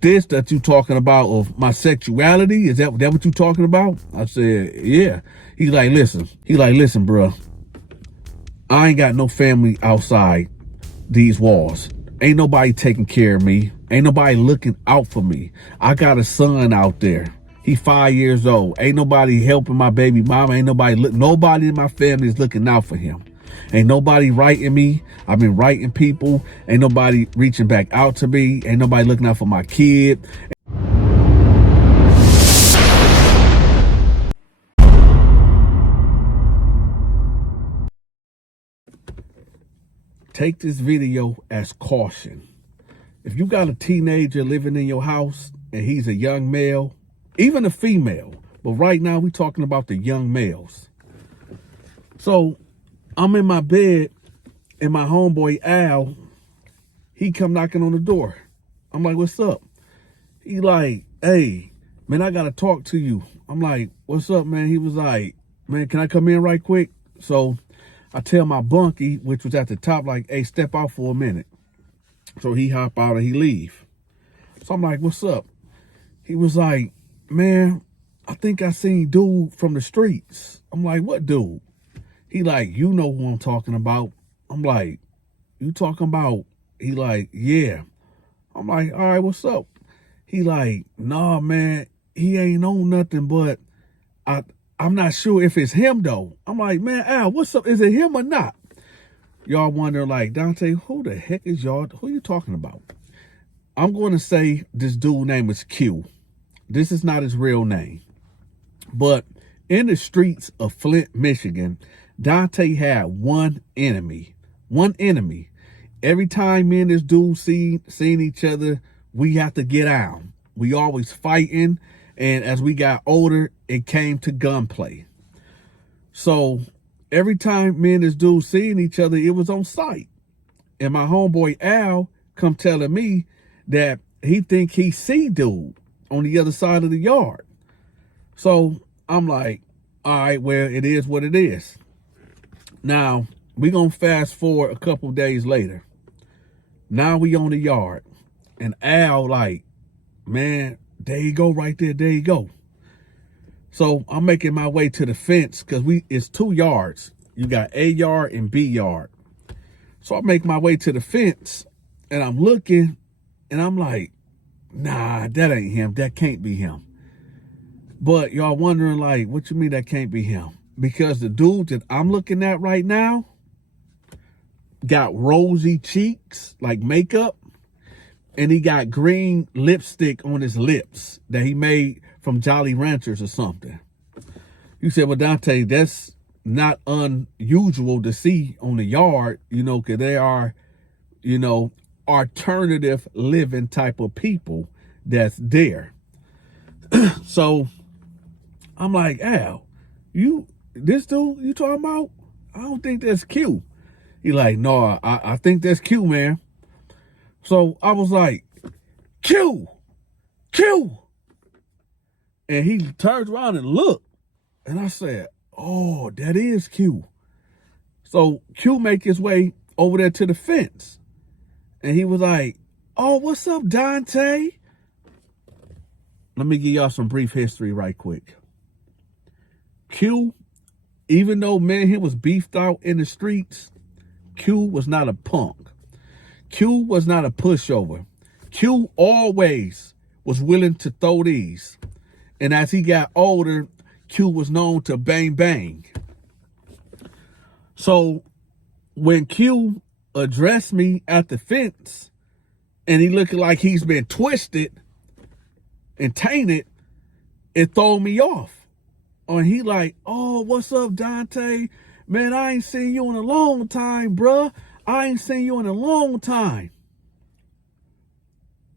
this that you talking about of my sexuality? Is that what you talking about? I said, yeah. He's like, listen. He like, listen, bro. I ain't got no family outside these walls. Ain't nobody taking care of me. Ain't nobody looking out for me. I got a son out there. He 5 years old. Ain't nobody helping my baby mama. Ain't nobody in my family is looking out for him. Ain't nobody writing me. I've been writing people. Ain't nobody reaching back out to me. Ain't nobody looking out for my kid. Take this video as caution. If you got a teenager living in your house and he's a young male, even a female, but right now we're talking about the young males. So I'm in my bed and my homeboy Al, he come knocking on the door. I'm like, what's up? He like, hey, man, I got to talk to you. I'm like, what's up, man? He was like, man, can I come in right quick? So I tell my bunkie, which was at the top, like, hey, step out for a minute. So he hop out and he leave. So I'm like, what's up? He was like, man, I think I seen dude from the streets. I'm like, what dude? He like, you know who I'm talking about. I'm like, you talking about? He like, yeah. I'm like, all right, what's up? He like, nah, man, he ain't on nothing, but I'm not sure if it's him though. I'm like, man, Al, what's up? Is it him or not? Y'all wonder like, Dante, who the heck is y'all? Who you talking about? I'm going to say this dude name is Q. This is not his real name. But in the streets of Flint, Michigan, Dante had one enemy. One enemy. Every time me and this dude seen each other, we have to get out. We always fighting. And as we got older, it came to gunplay. So every time me and this dude seeing each other, it was on sight. And my homeboy Al come telling me that he think he see dude on the other side of the yard. So I'm like, all right, well, it is what it is. Now, we gonna fast forward a couple days later. Now we on the yard. And Al like, man, there you go right there, there you go. So I'm making my way to the fence because it's 2 yards. You got A yard and B yard. So I make my way to the fence and I'm looking and I'm like, nah, that ain't him. That can't be him. But y'all wondering like, what you mean that can't be him? Because the dude that I'm looking at right now got rosy cheeks, like makeup, and he got green lipstick on his lips that he made from Jolly Ranchers or something. You said, well, Dante, that's not unusual to see on the yard, you know, because they are, you know, alternative living type of people that's there. So I'm like, Al, this dude you talking about? I don't think that's Q. He like, no, I think that's Q, man. So I was like, Q. And he turns around and looked. And I said, oh, that is Q. So Q make his way over there to the fence. And he was like, oh, what's up, Dante? Let me give y'all some brief history right quick. Q, even though man, he was beefed out in the streets, Q was not a punk. Q was not a pushover. Q always was willing to throw these. And as he got older, Q was known to bang bang. So when Q addressed me at the fence and he looking like he's been twisted and tainted, it threw me off. And he like, oh, what's up, Dante? Man, I ain't seen you in a long time, bruh. I ain't seen you in a long time.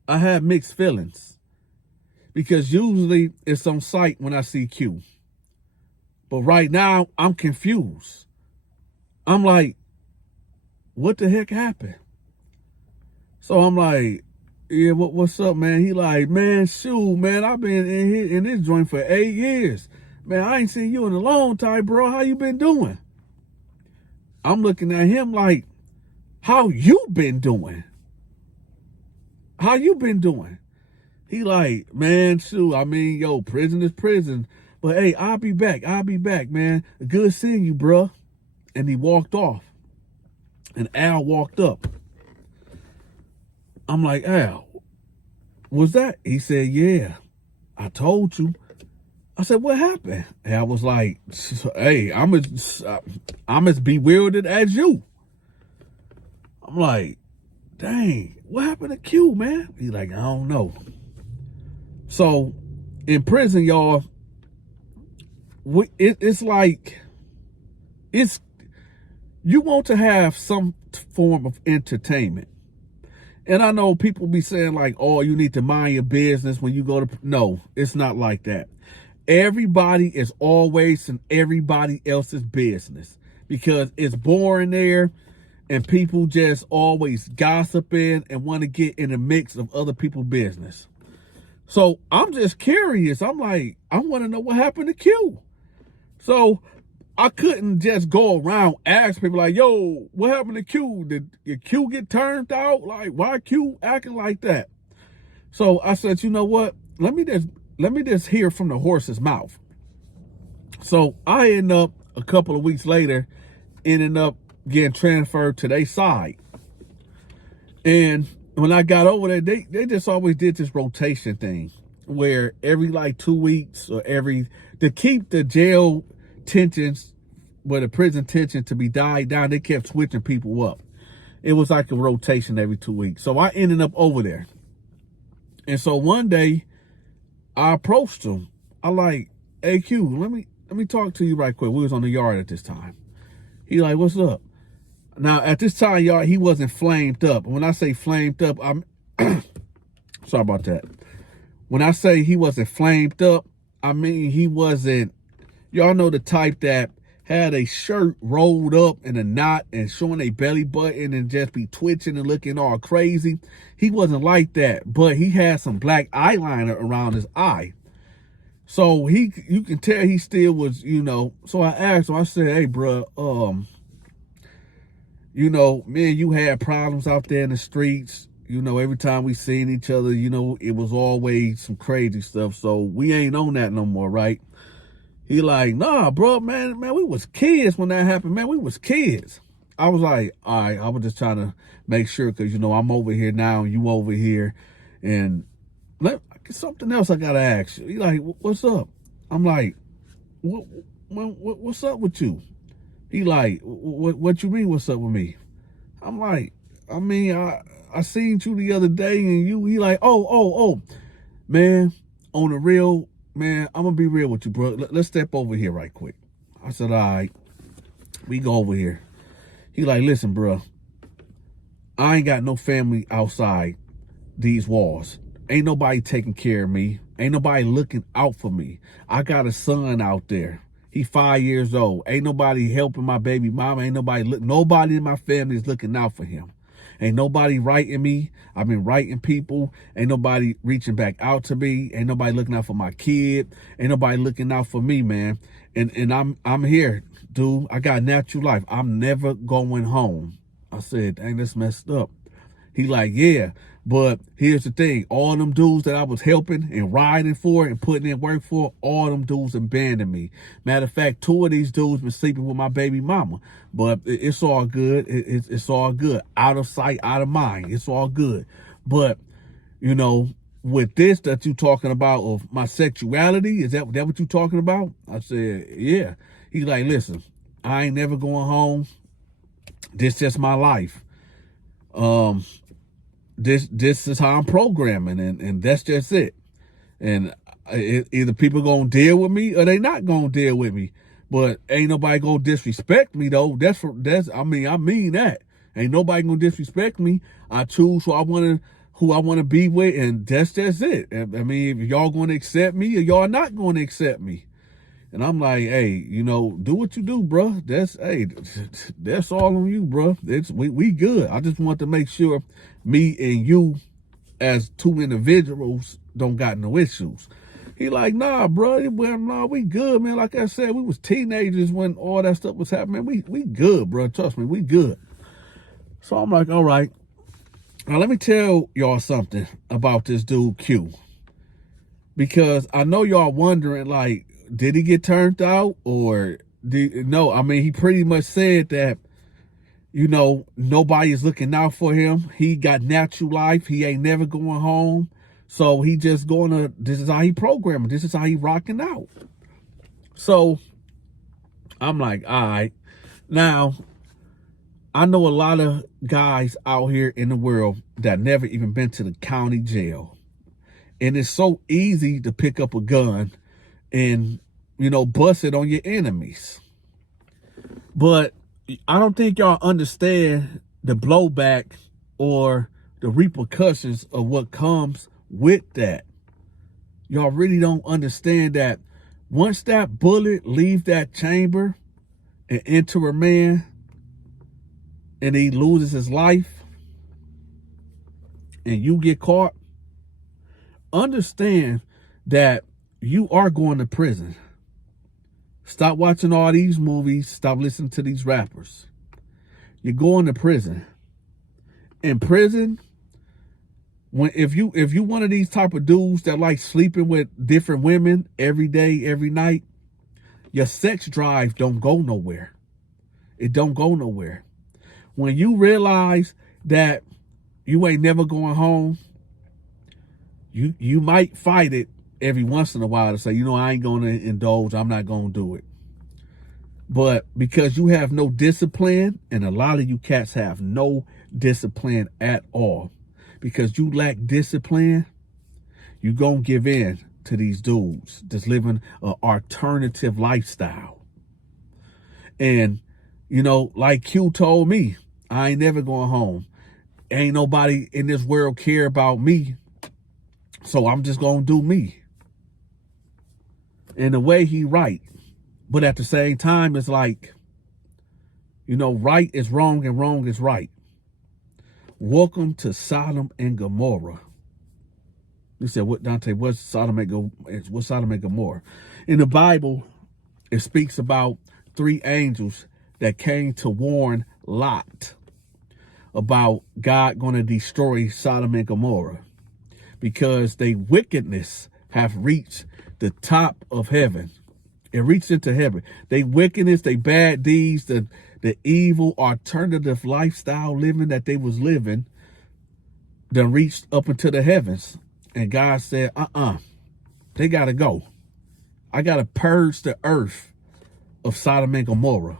I had mixed feelings because usually it's on sight when I see Q. But right now, I'm confused. I'm like, what the heck happened? So I'm like, yeah, what's up, man? He like, man, shoot, man, I've been in this joint for 8 years. Man, I ain't seen you in a long time, bro. How you been doing? I'm looking at him like, how you been doing? How you been doing? He like, man, shoot, I mean, yo, prison is prison. But hey, I'll be back, man. Good seeing you, bruh. And he walked off. And Al walked up. I'm like, Al, was that? He said, yeah, I told you. I said, what happened? And I was like, hey, I'm as bewildered as you. I'm like, dang, what happened to Q, man? He's like, I don't know. So in prison, y'all, it's like, you want to have some form of entertainment. And I know people be saying like, oh, you need to mind your business when you go to, no, it's not like that. Everybody is always in everybody else's business because it's boring there and people just always gossiping and want to get in the mix of other people's business. So I'm just curious. I'm like, I want to know what happened to Q. So I couldn't just go around ask people like, yo, what happened to Q? Did Q get turned out? Like, why Q acting like that? So I said, you know what? Let me just hear from the horse's mouth. So I end up a couple of weeks later, ending up getting transferred to their side. And when I got over there, they just always did this rotation thing where every like 2 weeks or to keep the jail tensions, the prison tension to be died down, they kept switching people up. It was like a rotation every 2 weeks. So I ended up over there. And so one day I approached him. I like, hey Q, let me talk to you right quick. We was on the yard at this time. He like, what's up? Now at this time, y'all, he wasn't flamed up. When I say flamed up, I'm sorry about that. When I say he wasn't flamed up, I mean he wasn't, y'all know the type that had a shirt rolled up in a knot and showing a belly button and just be twitching and looking all crazy. He wasn't like that, but he had some black eyeliner around his eye. So you can tell he still was, you know. So I asked him, I said, hey, bro, you know, me and you had problems out there in the streets. You know, every time we seen each other, you know, it was always some crazy stuff. So we ain't on that no more, right? He like, nah, bro, man, we was kids when that happened, man. We was kids. I was like, all right, I was just trying to make sure because, you know, I'm over here now and you over here. And something else I got to ask you. He like, what's up? I'm like, what's up with you? He like, what you mean, what's up with me? I'm like, I mean, I seen you the other day and he like, oh, man, on the real, man, I'm going to be real with you, bro. Let's step over here right quick. I said, all right, we go over here. He like, listen, bro, I ain't got no family outside these walls. Ain't nobody taking care of me. Ain't nobody looking out for me. I got a son out there. He 5 years old. Ain't nobody helping my baby mama. Ain't nobody in my family is looking out for him. Ain't nobody writing me. I've been writing people. Ain't nobody reaching back out to me. Ain't nobody looking out for my kid. Ain't nobody looking out for me, man. And I'm here, dude. I got a natural life. I'm never going home. I said, dang, that's messed up. He like, yeah, but here's the thing. All them dudes that I was helping and riding for and putting in work for, all them dudes abandoned me. Matter of fact, 2 of these dudes been sleeping with my baby mama. But it's all good. It's all good. Out of sight, out of mind. It's all good. But, you know, with this that you talking about of my sexuality, is that what you talking about? I said, yeah. He's like, listen, I ain't never going home. This just my life. This is how I'm programming, and that's just it. And either people gonna deal with me or they not gonna deal with me. But ain't nobody gonna disrespect me though. I mean that. Ain't nobody gonna disrespect me. I choose who I wanna be with, and that's just it. I mean, if y'all gonna accept me or y'all not gonna accept me. And I'm like, hey, you know, do what you do, bro. That's all on you, bro. We good. I just want to make sure me and you as two individuals don't got no issues. He like, nah, bro. Well, nah, we good, man. Like I said, we was teenagers when all that stuff was happening. We good, bro. Trust me, we good. So I'm like, all right. Now let me tell y'all something about this dude Q. Because I know y'all wondering, like, did he get turned out or no? I mean, he pretty much said that, you know, nobody is looking out for him. He got natural life. He ain't never going home. So he just this is how he programming. This is how he rocking out. So I'm like, all right. Now, I know a lot of guys out here in the world that never even been to the county jail. And it's so easy to pick up a gun and, you know, bust it on your enemies. But I don't think y'all understand the blowback or the repercussions of what comes with that. Y'all really don't understand that once that bullet leaves that chamber and enter a man and he loses his life and you get caught, understand that you are going to prison. Stop watching all these movies. Stop listening to these rappers. You're going to prison. In prison, if you one of these type of dudes that like sleeping with different women every day, every night, your sex drive don't go nowhere. It don't go nowhere. When you realize that you ain't never going home, you might fight it every once in a while to say, you know, I ain't going to indulge. I'm not going to do it. But because you have no discipline, and a lot of you cats have no discipline at all, because you lack discipline, you going to give in to these dudes that's living an alternative lifestyle. And, you know, like Q told me, I ain't never going home. Ain't nobody in this world care about me. So I'm just going to do me. In a way, he right. But at the same time, it's like, you know, right is wrong and wrong is right. Welcome to Sodom and Gomorrah. You said, what, Dante, what's Sodom and Gomorrah? In the Bible, it speaks about 3 angels that came to warn Lot about God going to destroy Sodom and Gomorrah because their wickedness have reached the top of heaven. It reached into heaven. They wickedness, they bad deeds, the evil alternative lifestyle living that they was living, then reached up into the heavens. And God said, they got to go. I got to purge the earth of Sodom and Gomorrah.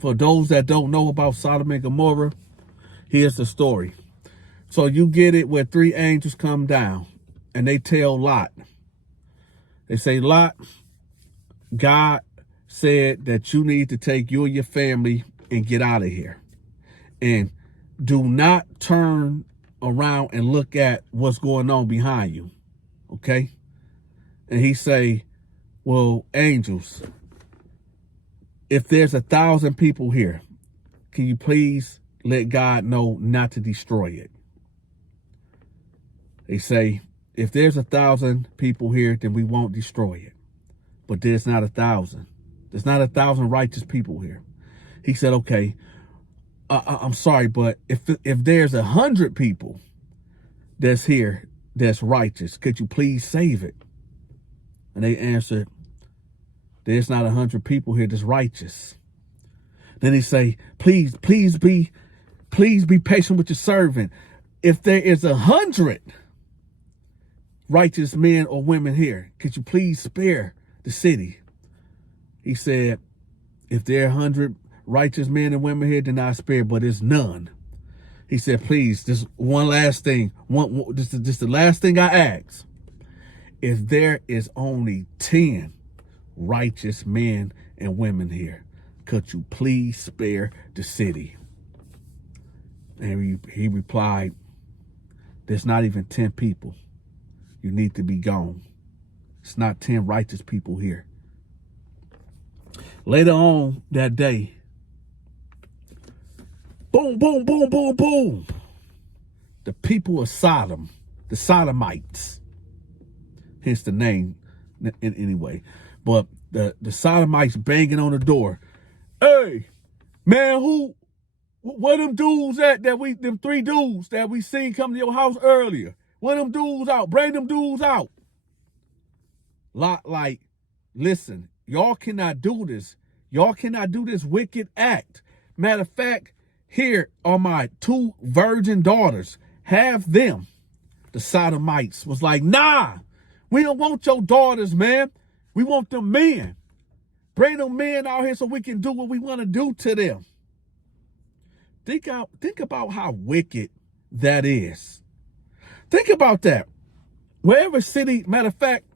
For those that don't know about Sodom and Gomorrah, here's the story. So you get it where 3 angels come down and they tell Lot. They say, Lot, God said that you need to take you and your family and get out of here. And do not turn around and look at what's going on behind you. Okay? And he say, well, angels, if there's 1,000 people here, can you please let God know not to destroy it? They say, if there's 1,000 people here, then we won't destroy it. But there's not 1,000. There's not 1,000 righteous people here. He said, okay, I'm sorry, but if there's 100 people that's here that's righteous, could you please save it? And they answered, there's not 100 people here that's righteous. Then he say, please be patient with your servant. If there is 100 righteous men or women here, could you please spare the city? He said, if there are 100 righteous men and women here, then I spare, but it's none. He said, please, just one last thing. This is the last thing I ask. If there is only 10 righteous men and women here, could you please spare the city? And he replied, there's not even 10 people. You need to be gone. It's not 10 righteous people here. Later on that day, boom, boom, boom, boom, boom. The people of Sodom, the Sodomites, hence the name anyway. But the Sodomites banging on the door. Hey, man, where them dudes at them 3 dudes that we seen come to your house earlier? Where them dudes out? Bring them dudes out. Like, listen, y'all cannot do this. Y'all cannot do this wicked act. Matter of fact, here are my 2 virgin daughters. Have them. The sodomites was like, nah, we don't want your daughters, man. We want them men. Bring them men out here so we can do what we want to do to them. Think about how wicked that is. Think about that. Wherever city, matter of fact,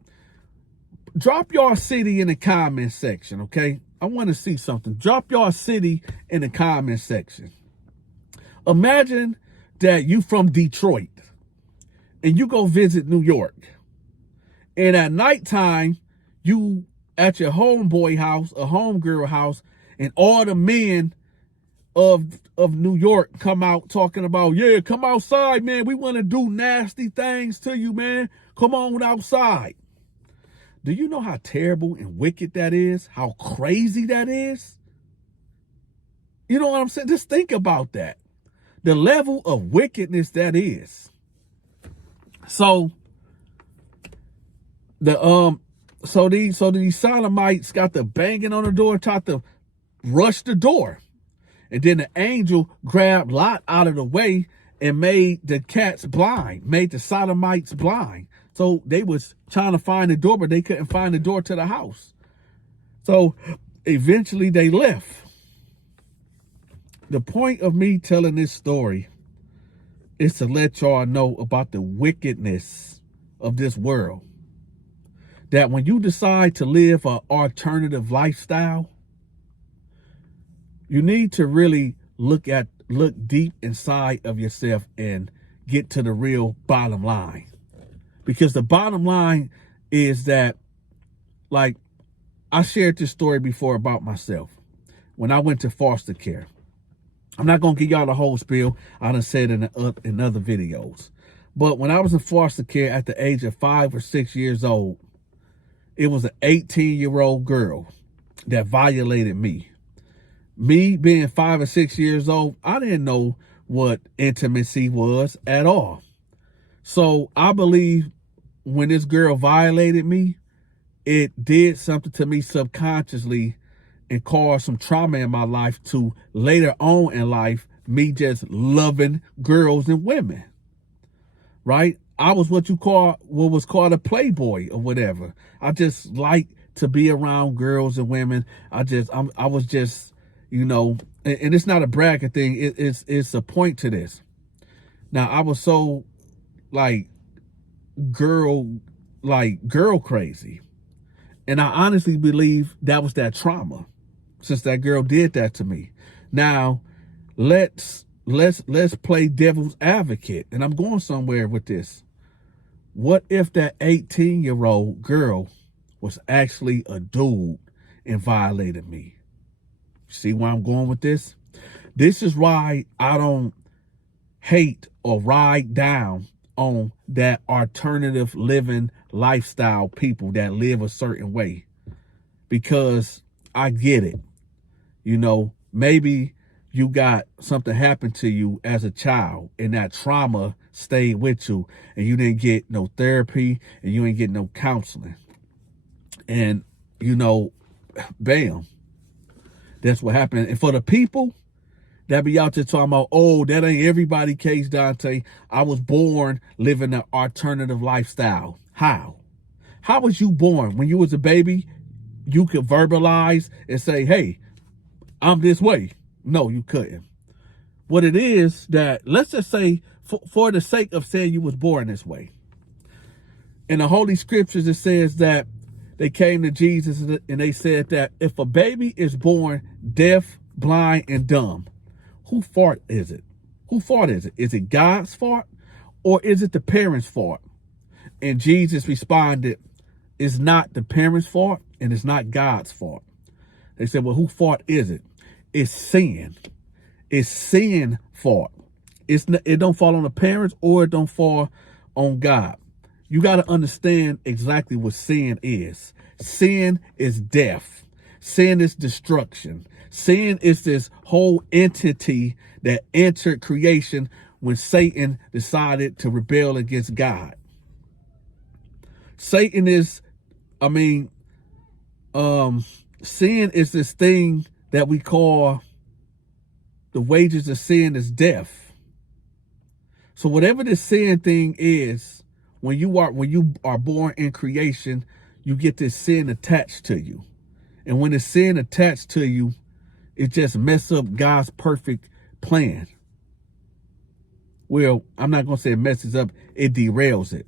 drop your city in the comment section, okay? I want to see something. Drop your city in the comment section. Imagine that you from Detroit and you go visit New York. And at nighttime, you at your homeboy house, a homegirl house, and all the men of New York come out talking about, yeah, come outside, man. We want to do nasty things to you, man. Come on outside. Do you know how terrible and wicked that is? How crazy that is? You know what I'm saying? Just think about that. The level of wickedness that is. So these sodomites got the banging on the door, tried to rush the door. And then the angel grabbed Lot out of the way and made the cats blind, made the sodomites blind. So they was trying to find the door, but they couldn't find the door to the house. So eventually they left. The point of me telling this story is to let y'all know about the wickedness of this world. That when you decide to live an alternative lifestyle, you need to really look deep inside of yourself and get to the real bottom line. Because the bottom line is that, like, I shared this story before about myself when I went to foster care. I'm not going to give y'all the whole spiel. I done said in other videos. But when I was in foster care at the age of 5 or 6 years old, it was an 18-year-old girl that violated me. Me being 5 or 6 years old, I didn't know what intimacy was at all. So I believe when this girl violated me, it did something to me subconsciously and caused some trauma in my life to later on in life, me just loving girls and women, right? I was what was called a playboy or whatever. I just like to be around girls and women. I was just, you know, and it's not a bragging thing. It's a point to this. Now, I was so like girl crazy. And I honestly believe that was that trauma since that girl did that to me. Now, let's play devil's advocate. And I'm going somewhere with this. What if that 18-year-old girl was actually a dude and violated me? See where I'm going with this? This is why I don't hate or ride down on that alternative living lifestyle people that live a certain way, because I get it. You know, maybe you got something happen to you as a child and that trauma stayed with you and you didn't get no therapy and you ain't get no counseling. And, you know, bam, that's what happened. And for the people that be out there talking about, oh, that ain't everybody case, Dante. I was born living an alternative lifestyle. How? How was you born? When you was a baby, you could verbalize and say, hey, I'm this way. No, you couldn't. What it is that, let's just say, for the sake of saying you was born this way. In the Holy Scriptures, it says that they came to Jesus and they said that if a baby is born deaf, blind, and dumb, whose fault is it? Whose fault is it? Is it God's fault or is it the parents' fault? And Jesus responded, it's not the parents' fault and it's not God's fault. They said, well, whose fault is it? It's sin. It's sin fault. It don't fall on the parents or it don't fall on God. You got to understand exactly what sin is. Sin is death. Sin is destruction. Sin is this whole entity that entered creation when Satan decided to rebel against God. Satan is I mean, sin is this thing that we call, the wages of sin is death. So whatever the sin thing is, when you are born in creation, you get this sin attached to you. And when the sin attached to you, it just messes up God's perfect plan. Well, I'm not going to say it messes up, it derails it.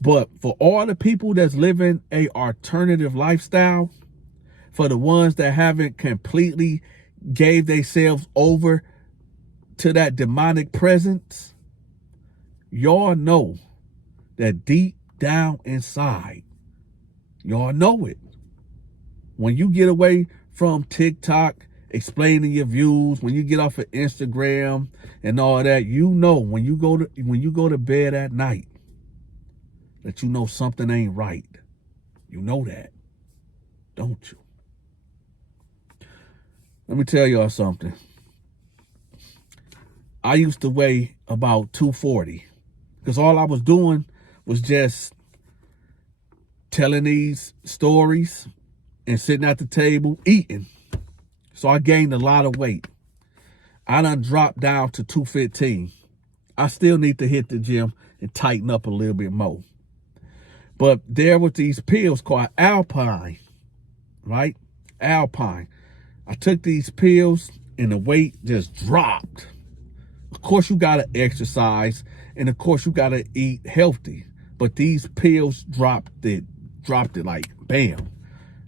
But for all the people that's living a alternative lifestyle, for the ones that haven't completely gave themselves over to that demonic presence, y'all know that deep down inside, y'all know it. When you get away from TikTok, explaining your views, when you get off of Instagram and all that, you know when you go to bed at night that you know something ain't right. You know that, don't you? Let me tell y'all something. I used to weigh about 240 because all I was doing was just telling these stories and sitting at the table eating. So I gained a lot of weight. I done dropped down to 215. I still need to hit the gym and tighten up a little bit more. But there was these pills called Alpine, right? Alpine. I took these pills and the weight just dropped. Of course, you got to exercise, and of course, you got to eat healthy. But these pills dropped it like bam.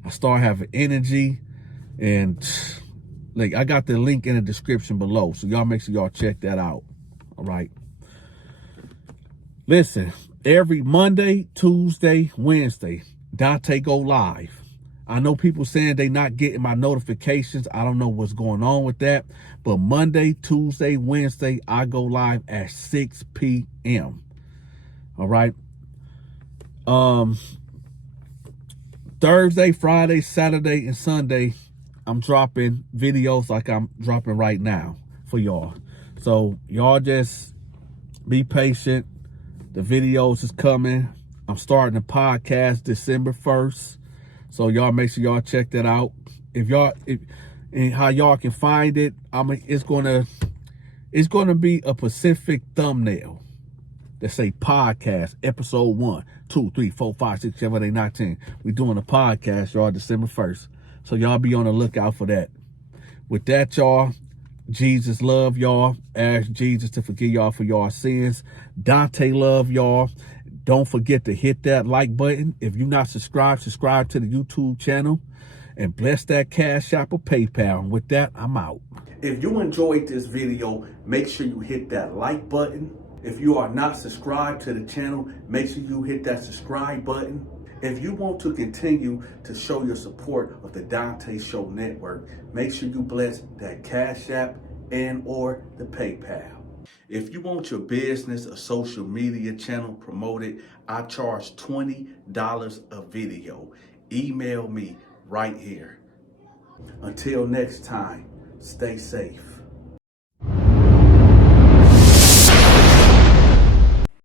I started having energy, and like I got the link in the description below. So y'all make sure y'all check that out. All right. Listen, every Monday, Tuesday, Wednesday, Dante go live. I know people saying they not getting my notifications. I don't know what's going on with that. But Monday, Tuesday, Wednesday, I go live at 6 p.m. All right. Thursday, Friday, Saturday, and Sunday, I'm dropping videos like I'm dropping right now for y'all. So y'all just be patient. The videos is coming. I'm starting a podcast December 1st. So y'all make sure y'all check that out. And how y'all can find it, it's gonna be a specific thumbnail that say podcast episode 1, 2, 3, 4, 5, 6, 7, 8, 9, 10. We're doing a podcast, y'all, December 1st. So y'all be on the lookout for that. With that, y'all, Jesus love y'all. Ask Jesus to forgive y'all for y'all sins. Dante love y'all. Don't forget to hit that like button. If you're not subscribed, subscribe to the YouTube channel. And bless that Cashapp or PayPal. And with that, I'm out. If you enjoyed this video, make sure you hit that like button. If you are not subscribed to the channel, make sure you hit that subscribe button. If you want to continue to show your support of the Donta Show Network, make sure you bless that Cashapp and or the PayPal. If you want your business or social media channel promoted, I charge $20 a video. Email me right here. Until next time, stay safe.